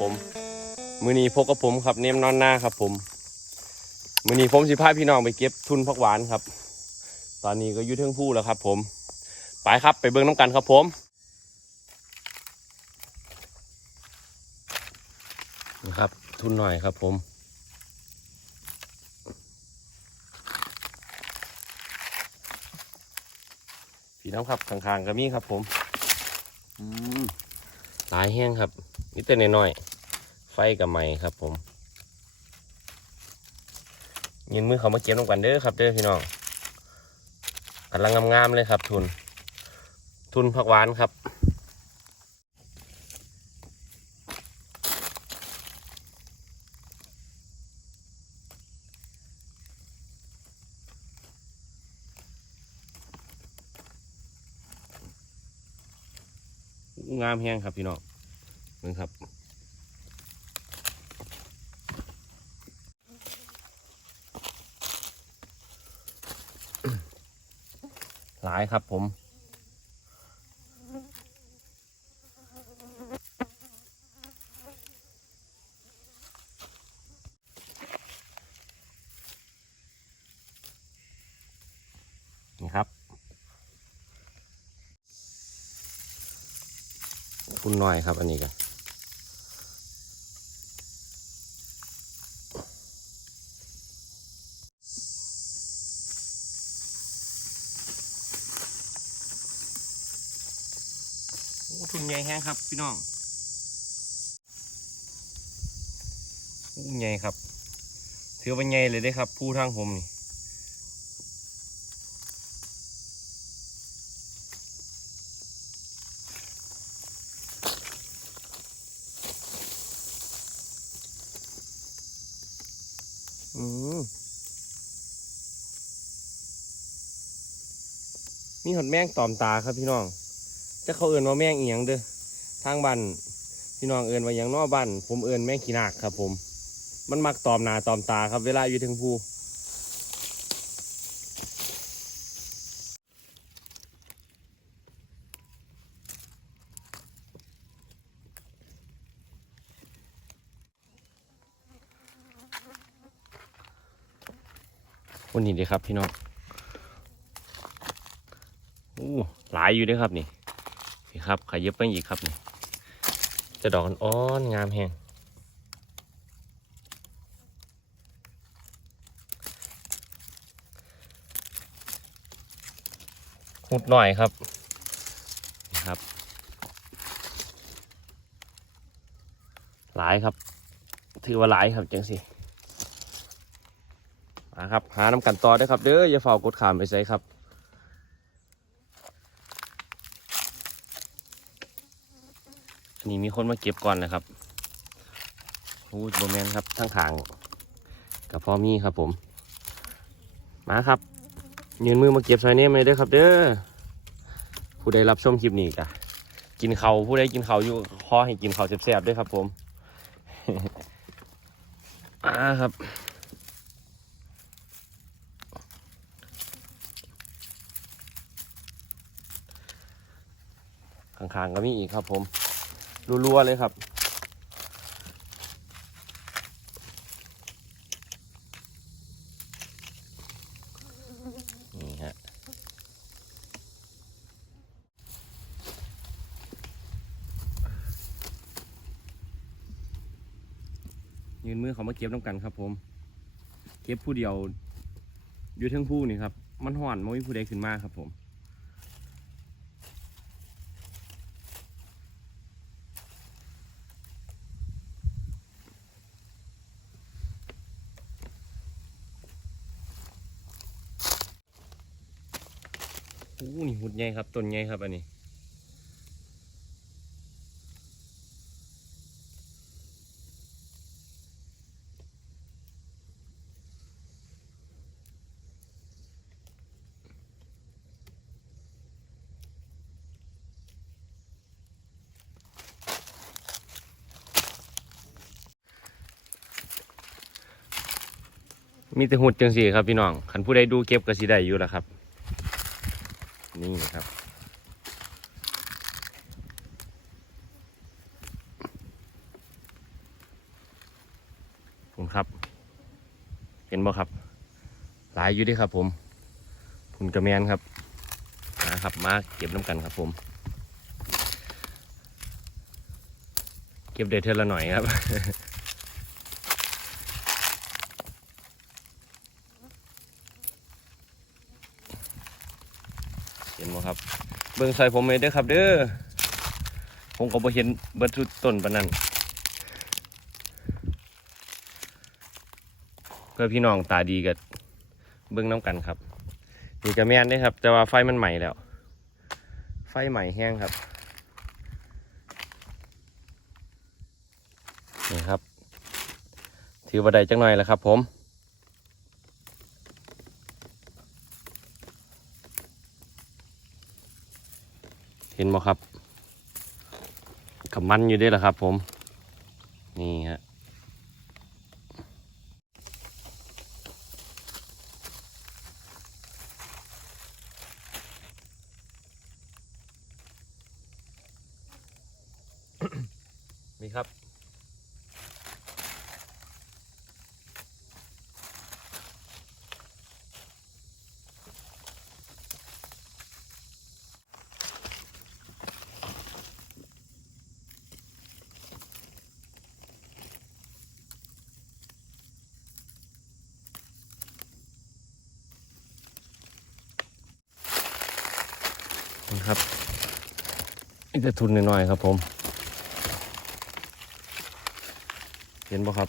ผม มือนี้พบกับผมครับเนมนอนหน้าครับผม มือนี้ผมสิพาพี่น้องไปเก็บทุนผักหวานครับ ตอนนี้ก็อยู่เทิงผู้แล้วครับ ผม ไปครับไปเบิ่งน้ำกันครับผมนะครับ ทุนหน่อยครับผมพี่น้องครับข้างๆก็มีครับผมหลายแห้งครับ นี่แต่น้อยๆไฟกับไม้ครับผมยินมือเขามาเก็บน้ำกันเด้อครับเด้อพี่น้องกำลังงามๆเลยครับ ทุน ทุนผักหวานครับงามแห้งครับพี่น้อง นึงครับหลายครับผมนี่ครับ คุณหน่อยครับอันนี้กันทุนใหญ่แห้ง ครับพี่น้องโอ้ใหญ่ครับถือว่าใหญ่เลยได้ครับ ผู้ทางผมนี่อืมมีหดแมงตอมตาครับพี่น้อง จะเขาเอื่นว่าแมงเอียงเด้อ ทางบ้านพี่น้องเอื่นว่าหยังนอบ้านผมเอื่นแมงขี้นาคครับ ผม มันมักตอมหนาตอมตาครับ เวลาอยู่ถึงภูวันนี้ดีครับพี่น้องอู้หลายอยู่ด้วยครับนี่นี่ครับขยับไปอีกครับนี่ จะดอกอ่อนงามแฮงหุดหน่อยครับครับ หลายครับ ถือว่าหลายครับจังสิมาครับ หาน้ำกันต่อเด้ครับ เด้ออย่าเฝ้ากดขามไปใส่ครับ นนี้มีคนมาเก็บก่อนนะครับโอ้โบแมนครับทั้งขางกับพ่อมี่ครับผม มาครับยืนมือมาเก็บซอยเนี้มาเลยด้อครับ เด้อผู้ใดรับชมคลิปนี้กะกินเขาผู้ใดกินเขาอยู่ขอให้กินเขาแซ่บๆด้วยครับ ผมอ่าครับข้างๆก็มีอีกครับผม รัวๆเลยครับ นี่ฮะ ยืนมือเขามาเก็บน้ำกันครับผม เก็บผู้เดียว อยู่ทั้งผู้นี่ครับ มันห่อนไม่มีผู้ใดขึ้นมาครับผม โอ้นี่หุด ใหญ่ครับต้นใหญ่ครับอันนี้มีแต่หุดจังสี่ครับพี่น้องขันผู้ใดดูเก็บก็สิได้อยู่แล้วครับ เห็น บ่ครับ หลายอยู่ด้วยครับ ผมผุนกระแมนครับนะครับมาเก็บน้ำกันครับ ผม เก็บได้เท่าละหน่อยครับเห็นบ่ครับ เบิ่งใส่ผมเลยเด้อครับ เด้อผมก็บ่เห็นเบิดทุกต้นปานนั้น เพื่อพี่น้องตาดีกับเบิ่งน้ำกันครับนี่ก็แม่นเด้ครับ แต่ว่าไฟมันใหม่แล้ว ไฟใหม่แห้งครับนี่ครับ ถือว่าไดจังหน่อยแล้วครับ ผมเห็นไหมครับกับมันอยู่ด้วยล่ะครับ ผม นี่ฮะ ครับนี่จะทุนน้อยๆครับผม เห็นบ่ครับ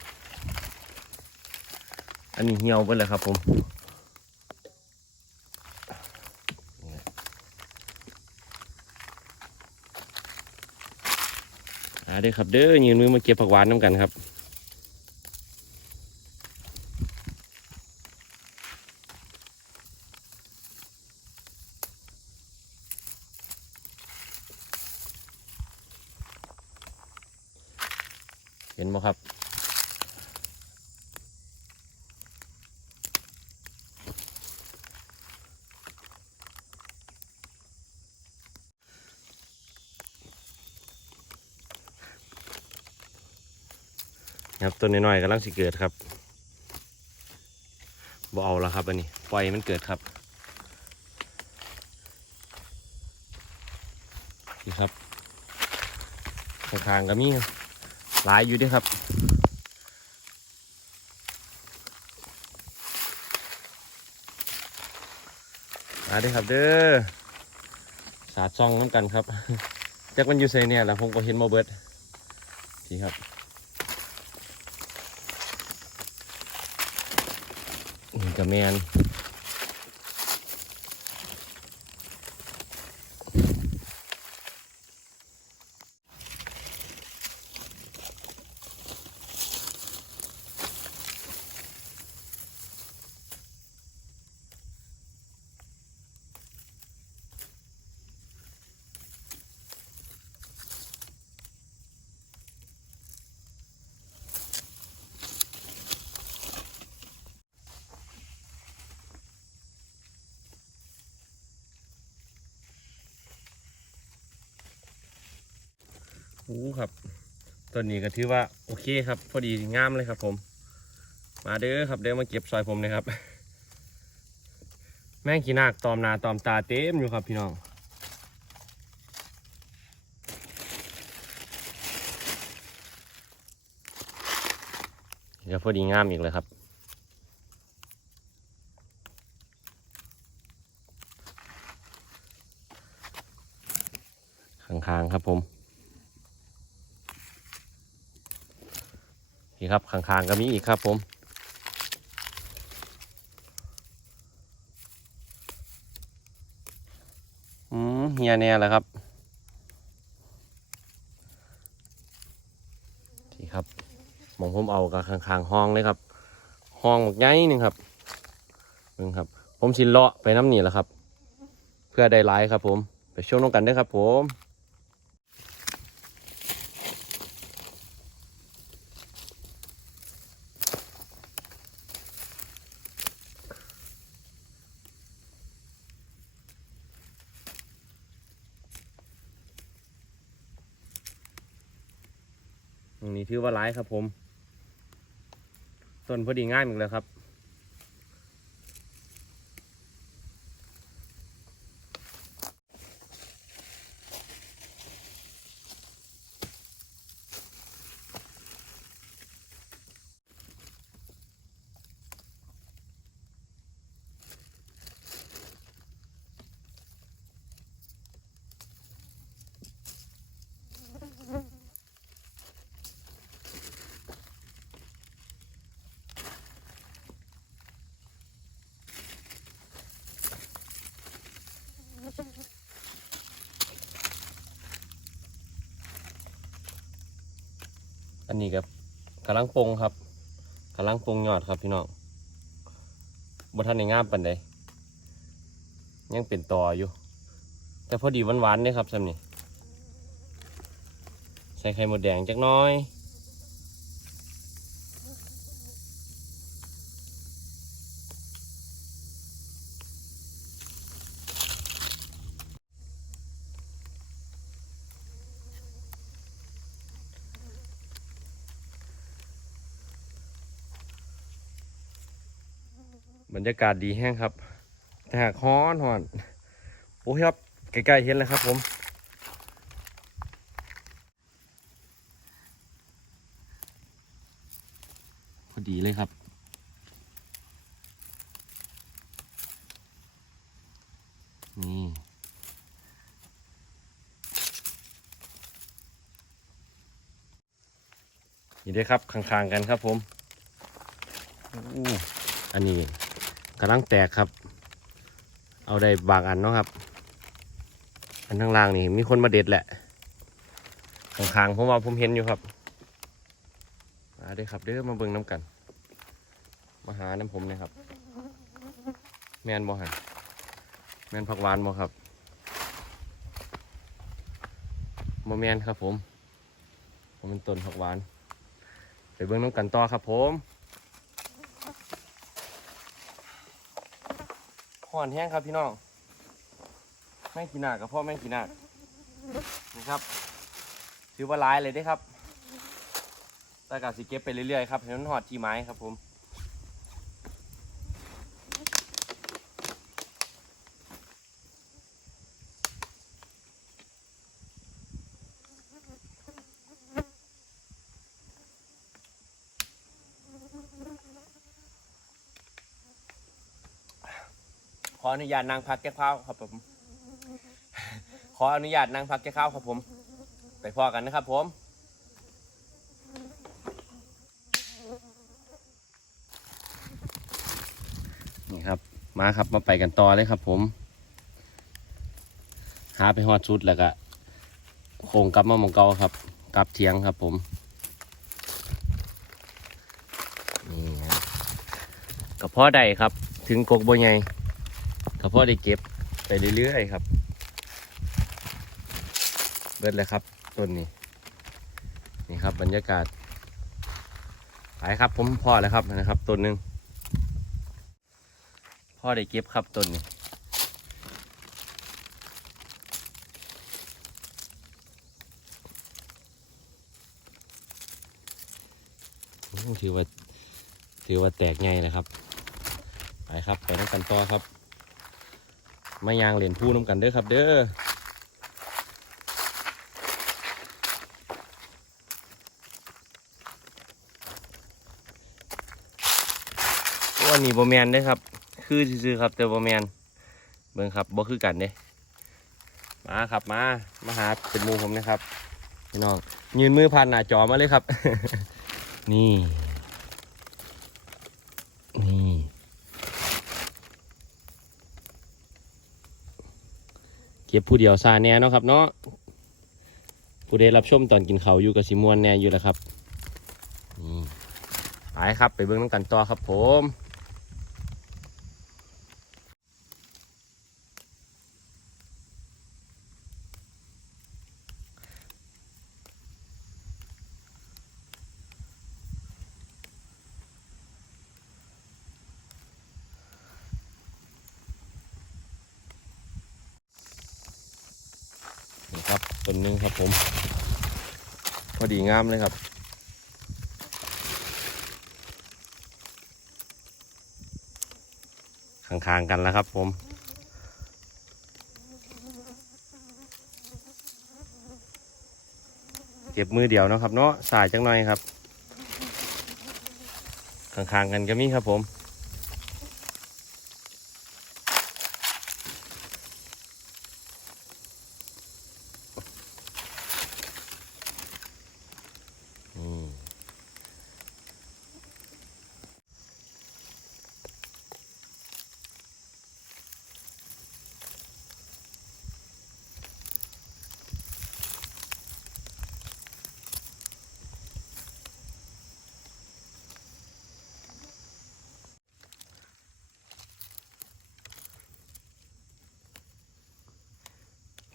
อันนี้เหี่ยวไปเลยครับผมอ่าเด้ครับเด้อยืนมือมาเก็บผักหวานน้ำกันครับ เห็นบ่ครับ ครับต้นน้อยๆกำลังสิเกิดครับบ่เอาแล้วครับอันนี้ปล่อยมันเกิดครับนี่ครับข้างๆก็มี หลายอยู่ด้วยครับมาด้ครับเด้อสาดซองน้ำกันครับจักมันอยู่ไซเนี่ยแหละผมก็เห็นมาเบิดนี่ครับนี่กับแมนโอ้ครับ ต้นนี้ก็ถือว่าโอเคครับ พอดีงามเลยครับ ผม มาเด้อครับเด้อมาเก็บซอยผมนะครับ แม่งขี้นาคตอมนาตอมตาเต็มอยู่ครับพี่น้องเดี๋ยวพอดีงามอีกเลยครับ ข้างๆครับผม นี่ครับข้างๆก็มีอีกครับผมอืมเฮียแน่แหละครับที่ครับมองผมเอากับข้างๆห้องเลยครับ ห้องบักใหญ่หนึ่งครับนึงครับ ผมสินเลาะไปน้ำหนีแหละครับ เพื่อได้ไลายครับผม ไปชมน้องกันเด้วยครับผม ถือว่าร้ายครับผม ส่วนพอดีง่ายเหมือนเลยครับ นนี้กับกำลังปงครับกำลังปงยอดครับพี่น้องบทันในงามปันใดยังเป็นต่ออยู่ แต่พอดีหวานๆเนี่ยครับซ้ำนี่ใส่ไข่หมดแดงจักน้อย บรรยากาศดีแห้งครับแต่หากฮ้อนหอนโอ้ยครับใกล้ๆเห็นแล้วครับ ผมพอดีเลยครับนี่นี่ด้ครับข้างๆกันครับผมอู้อันนี้ กำลังแตกครับ เอาได้บางอันเนาะครับ อันข้างล่างนี่มีคนมาเด็ดแหละข้างๆผมว่าผมเห็นอยู่ครับ มาเด้อครับเด้อมาเบิ่งน้ำกัน มาหาน้ำผมนะครับ แมนบ่หันแมนผักหวานบ่ครับบ่แมนครับผม ผมเป็นต้นผักหวาน ไปเบิ่งน้ำกันต่อครับผม ห่อนแห้งครับพี่น้องแม่งกีนากับพ่อแม่งกีนากนี่ครับถือว่าร้ายเลยได้ครับแตากาสิเก็บไปเรื่อยๆครับเห็นมันหอดที่ไม้ครับผม ออนุญาตนั่งพักแก้ข้าวครับผม ขออนุญาตนั่งพักแก้ข้าวครับผม ไปพอกันนะครับผมนี่ครับ มาครับมาไปกันต่อเลยครับ ผม หาไปฮอดชุดแล้วก็โค้งกลับมามองเก่าครับ กลับเทียงครับผมนี่ครับกระเพาะใดครับ ถึงกกบ่ใหญ่ พ่อได้เก็บไปเรื่อยๆครับ เบิดเลยครับต้นนี้ นี่ครับบรรยากาศไปครับผมพอแล้วครับนะครับต้นหนึ่งพ่อได้เก็บครับต้นนี้ถือว่าถือว่าแตกไงนะครับ ไปครับ ไปน้ำกันต่อครับ มายางเหรียญพูน้ำกันเด้อครับ เด้อโอ้อันนี้บแมนเด้อครับ คือซื่อครับแต่บแมนเบิ่งครับบ่คือกันเด้มาครับมา มาหาเป็นมูผมนะครับ พี่น้องยืนมือผ่านหน้าจอมาเลยครับ นี่ เก็บผู้เดียวซาแน่เนาะครับเนาะผู้ใดรับชมตอนกินเขาอยู่กับสิมวนแน่อยู่แล้วครับไปครับไปเบิ้งน้ำกันต่อครับผม ต้นหนึงครับผม พอดีงามเลยครับ ข้างๆกันแล้วครับผมเก็บมือเดียวนะครับเนาะสายจังหน่อยครับข้างๆกันก็มีครับผม อืม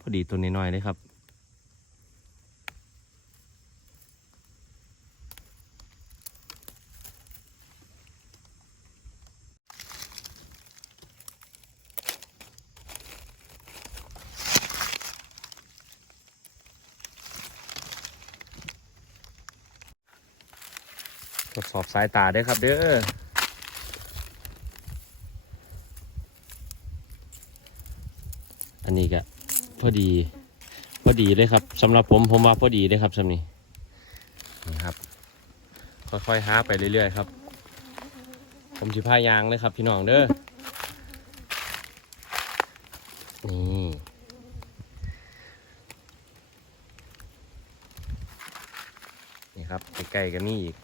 พอ ดีตัวน้อยๆเลยครับ ทดสอบสายตาด้วยครับเด้ออันนี้ก็ พอดี พอดีเลยครับสำหรับผมผมว่าพอดีเลยครับสำนี้นี่ครับ ค่อยๆหาไปเรื่อยๆครับ ผมสิพายางเลยครับพี่น้องเด้อนี่นี่ครับใกล้ๆก็มีอีก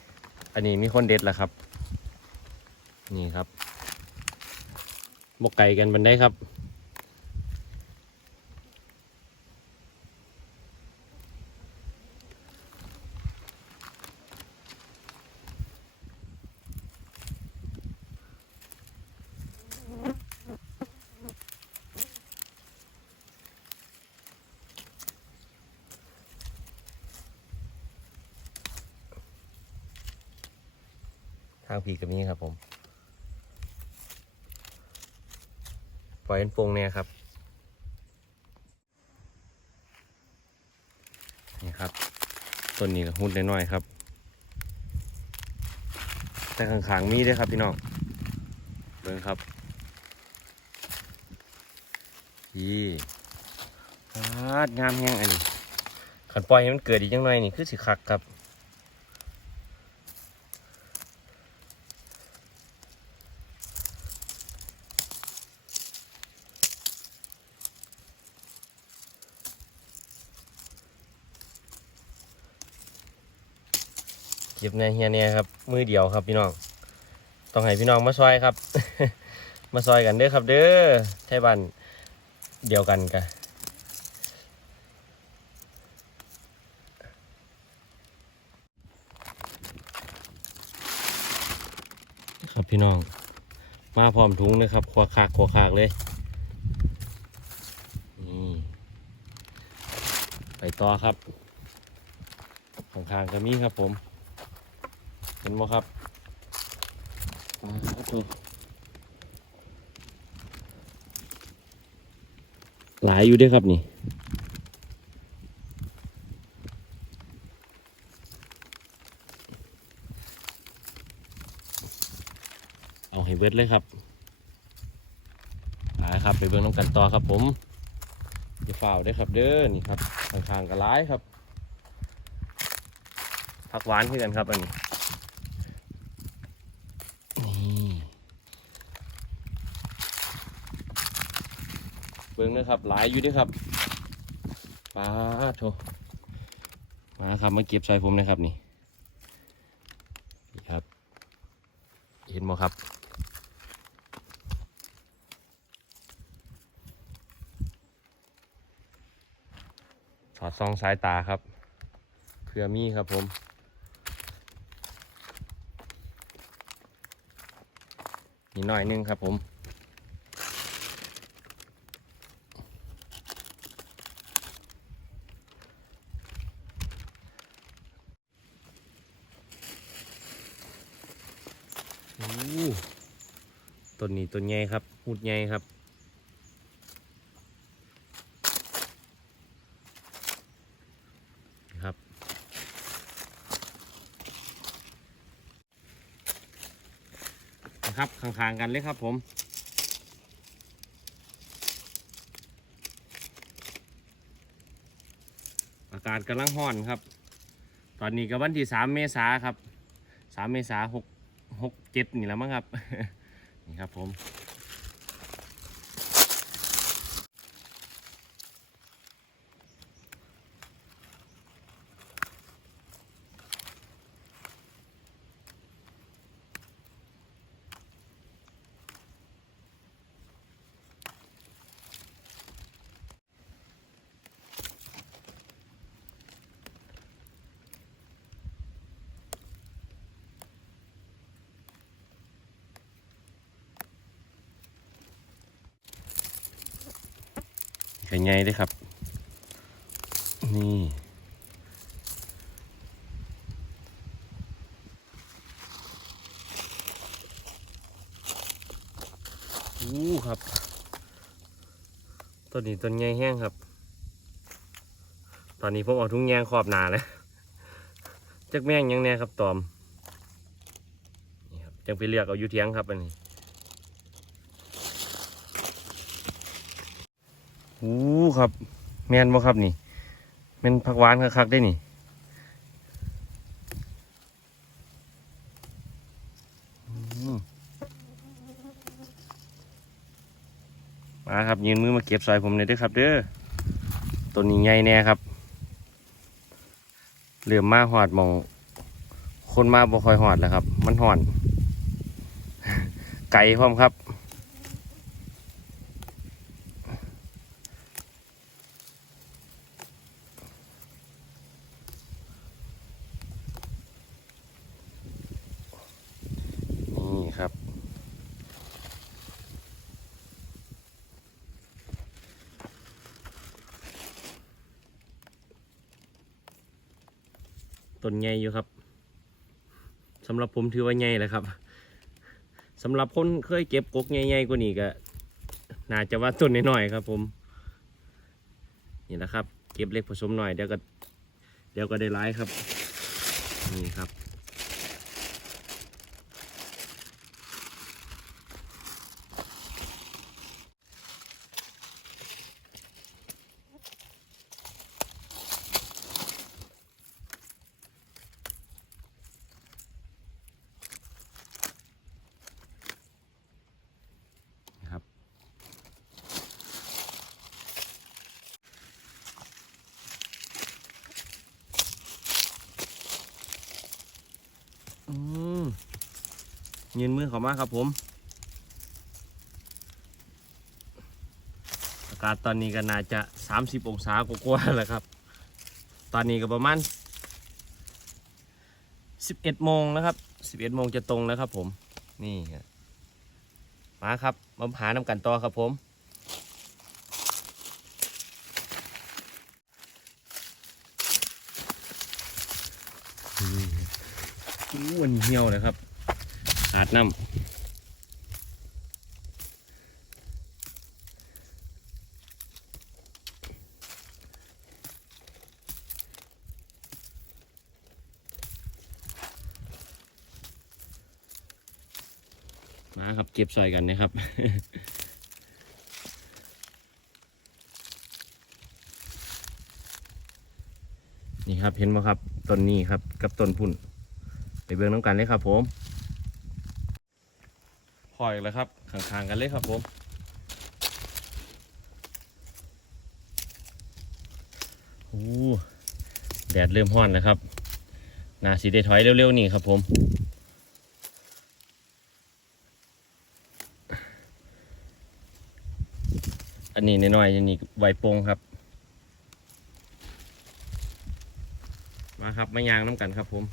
อันนี้มีคนเด็ดแล้วครับ นี่ครับบกไก่กันบันไดครับ ทางผีกับนี้ครับผม ปล่อยเป็นโปงเนี่ยครับ นี่ครับ ต้นนี้ก็หุ่นน้อยๆครับ แต่ข้างๆมีด้วยครับพี่น้อง เบิ่งครับยี่ฟางามแห้งอันนี้ขันปล่อยให้มันเกิดอีกจังหน่อยนี่คือสิคักครับ เก็บในเฮียเนี่ยครับ มือเดียวครับพี่น้อง ต้องให้พี่น้องมาซอยครับ มาซอยกันเด้อครับ เด้อไทยบ้านเดียวกันกันครับพี่น้อง มาพร้อมถุงเลยครับขวาคากขวาคากเลยนี่ไปต่อครับข้างๆก็มีครับผม ห็นไหมครับอ่าตัวหลายอยู่เด้วยครับนี่เอาให้เบิดเลยครับหลายครับไปเบิ่งน้ำกันต่อครับผมอย่าฝ่าวเด้วยครับเด้อนี่ครับข้างๆก็หลายครับผักหวานคือกันครับอันนี้นี่เบิ้ง นะครับ หลายอยู่ด้วยครับปลาโถมาครับมาเก็บใส่ผมนะครับนี่นี่ครับ เห็นไหมครับสอดส่องสายตาครับเพื่อมีครับผมนี่หน่อยนึงครับผม ต้นนี้ต้นใหญ่ครับหูดใหญ่ครับ ครับ ครับข้างๆกันเลยครับผมอากาศกำลังร้อนครับ ตอนนี้ก็วันที่สามเมษาครับสามเมษาหกหก เจ็ดนี่แล้วมั้งครับ นี่ครับผม ไข่ใหญ่เลยครับ นี่อู้ครับต้นนี้ต้นใหญ่แห้งครับ ตอนนี้ผมเอาทุ่งแยงขอบหนาแล้วจักแม่งยังแน่ครับตอมนี่ครับยังไปเลือกเอาอยู่เทียงครับอันนี้ อู้ครับ แม่นบ่ครับนี่แม่นผักหวานคักๆได้นี่มาครับยืนมือมาเก็บซอยผมเลยเด้วยครับ เด้อต้นนี้ใหญ่แน่ครับ เหลือมมาหอดมอง คนมาบ่ค่อยหอดแล้วครับ มันหอน ไก่พร้อมครับ นี่ครับ ต้นใหญ่อยู่ครับสำหรับผมถือว่าใหญ่แล้วครับสำหรับคนเคยเก็บกกใหญ่ๆกว่านี้ก็น่าจะว่าต้นน้อยๆครับ ผม นี่นะครับ เก็บเล็กผสมหน่อยเดี๋ยวก็เดี๋ยวก็ได้ร้ายครับ นี่ครับ อืมยืนมือเขามาครับผม อากาศตอนนี้ก็น่าจะ 30 องศากว่าๆแหละครับ ตอนนี้ก็ประมาณ 11โมงนะครับ 11โมงจะตรงแล้วครับผม นี่ครับมาครับ มาหาน้ำกันต่อครับผม อู้มัน เหี่ยวเลยครับขาดน้ำมาครับเก็บซอยกันนะครับนี่ครับเห็นไหมครับต้นนี้ครับกับต้นพุ่น ไปเบิ่งน้ำกันเลยครับผมพออีกแล้วครับข้างๆกันเลยครับผมโอ้แดดเริ่มห้อนแล้วครับนาสีได้ถอยเร็วๆนี่ครับผมอันนี้น้อยๆอันนี้ไวโปงครับ มาครับมายางน้ำกันครับผม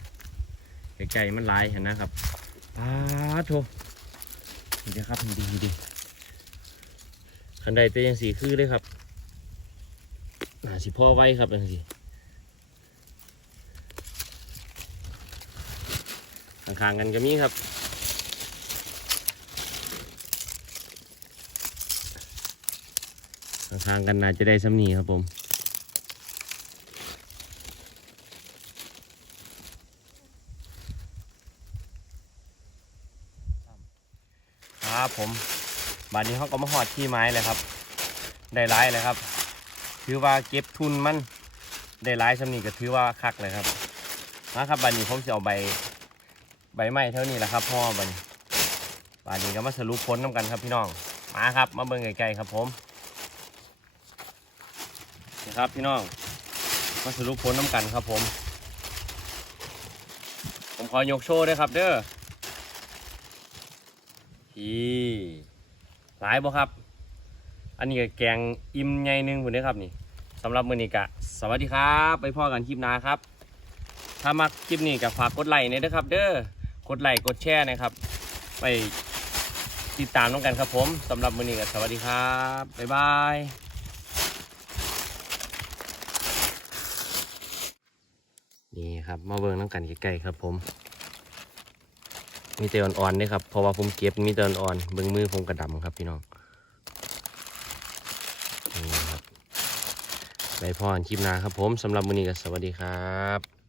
ไก่ๆมันลายเห็นนะครับป้าโถนี่เดี๋ยวครับดีดีขันใดแต่ยังสีคือเลยครับน่าสิพ่อไว้ครับยังสีข้างๆกันก็มีครับข้างๆกันน่าจะได้ซ้ำนีครับผม ครับ ผมบานนี้เขาก็มาหอดที่ไม้เลยครับ ได้ร้ายเลยครับ ถือว่าเก็บทุนมันได้ร้ายสำนีก็ถือว่าคักเลยครับมาครับบานนี้ผมจะเอาใบใบไม้เท่านี้แหละครับพ่อบันบานนี้ก็มาสรุปผลน้ำกันครับพี่น้องมาครับ มาเบิ่งไกลๆครับผมนี่ครับพี่น้องมาสรุปผลน้ำกันครับผม ผมขอยกโชว์ด้วยครับเด้อ พี่หลายบ่ครับ อันนี้ก็แกงอิ่มใหญ่หนึ่งผมเด้อครับนี่สำหรับมื้อนี้กะสวัสดีครับ ไปพ่อกันคลิปหน้าครับ ถ้ามักคลิปนี้ก็ฝากกดไลค์เนี่ยนะครับ เด้อกดไลค์กดแชร์นะครับ ไปติดตามน้องกันครับผมสำหรับมื้อนี้ก็สวัสดีครับ บ๊ายบายนี่ครับมาเบิ่งน้ำกันใกล้ๆครับผม มีแต่อ่อนๆนี่ครับเพราะว่าผมเก็บมีแต่อ่อนๆเบื้องมือผมกระดำครับพี่น้องนี่ครับไปพรคลิปหนาครับผมสำหรับมื้อนี้ก็สวัสดีครับ